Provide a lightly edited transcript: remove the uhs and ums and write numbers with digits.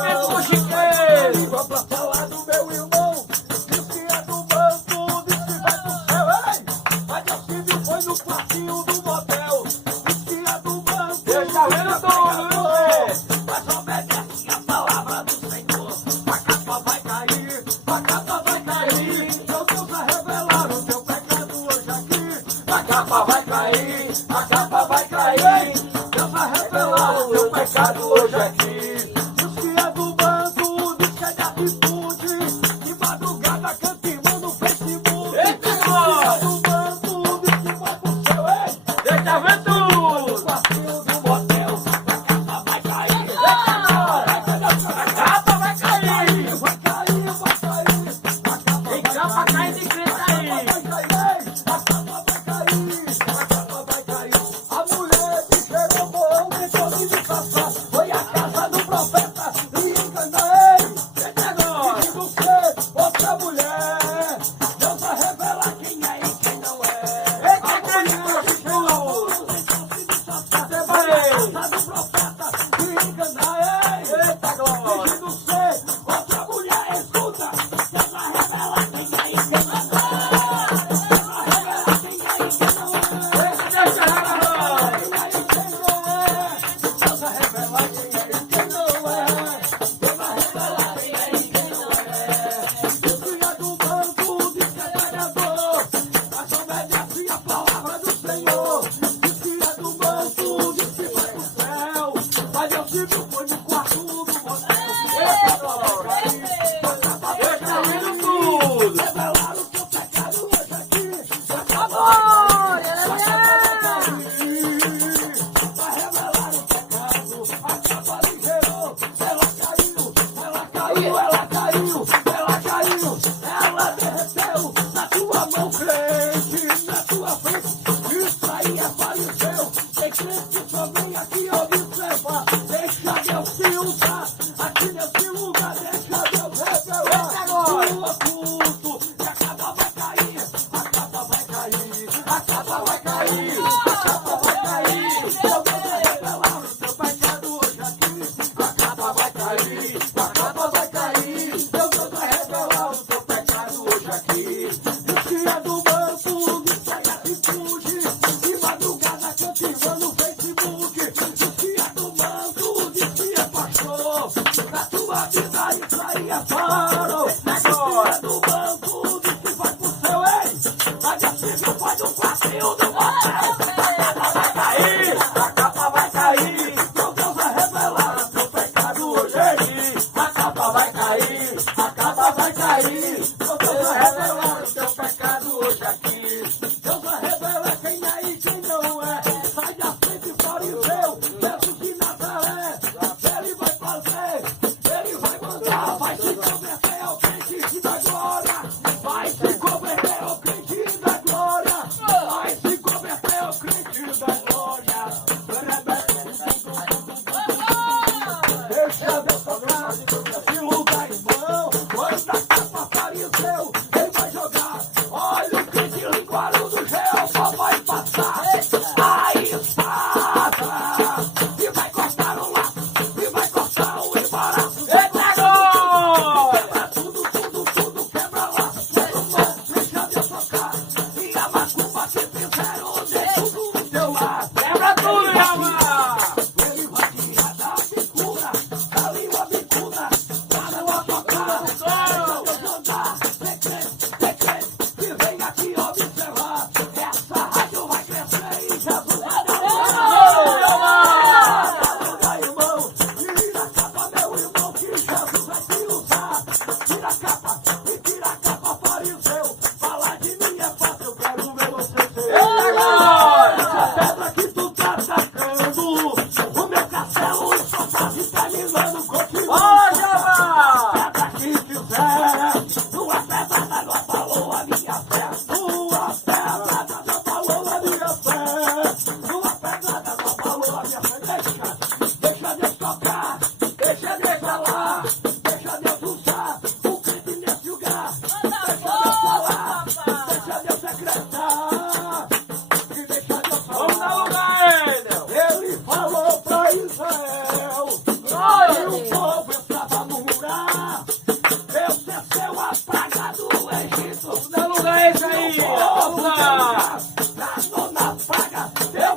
do mochiqueiro. Vou pra falar do meu irmão, diz que é do banco, diz que vai pro céu, ei! Mas meu filho foi no quartinho do motel, diz que é do banco. Deus tá vendo tudo, viu, Zé? Mas obedece a palavra do Senhor, a capa vai cair, a capa vai cair. Meu Deus vai revelar o teu pecado hoje aqui. A capa vai cair, a capa vai cair. Deus vai revelar o teu pecado hoje aqui. Diz que é do banco, diz que é de atitude, de madrugada canta no Facebook. Eita, Diz que nós! é do banco, diz que vai pro céu, ei! Deus tá vendo tudo. No quartinho do motel, a capa vai cair. A capa vai cair. Vai cair, vai cair. A capa Tem vai capa cair. caindo de crente aí. A capa vai cair, a capa vai cair. A mulher que cheirou bom, deixou de disfarçar. Foi à casa do profeta e enganei. Eita, nós! Dizendo ser outra mulher. Deus vai revelar quem é e quem não é. Eita, mulher que cheirou. Você vai à casa do profeta e enganei. Eita, glória! Dizendo ser outra mulher, escuta. Deus vai revelar quem é e quem não é. Deus tá revelando. Deus vai revelar quem é e quem não é. Deus vai revelar quem é e quem não é. Diz que é do banco, diz que é trabalhador, mas obedece a palavra do Senhor. Diz que é do banco, diz que vai pro céu, mas meu filho foi no quarto do motel. A capa vai cair, a capa vai Deus tá cair. vendo tudo. Revelar o teu pecado hoje aqui. A capa Glória, vai cair. aleluia. Vai revelar o pecado, a capa liberou, ela caiu, ela caiu, ela caiu, ela caiu, ela derreteu na tua mão, crente, na tua frente, isso aí é fariseu, tem crente que só vem aqui observar, deixa Deus te usar, aqui nesse lugar, deixa Deus revelar, o oculto, e a capa vai cair, a capa vai cair, a capa vai cair, a capa vai cair. Meu Deus vai revelar o teu pecado hoje aqui. A capa vai cair, a capa vai cair. Meu Deus vai revelar o teu pecado hoje aqui. Diz que é do banco, diz que é de atitude, de madrugada cantiva no Facebook. Diz que é do banco, diz que é pastor.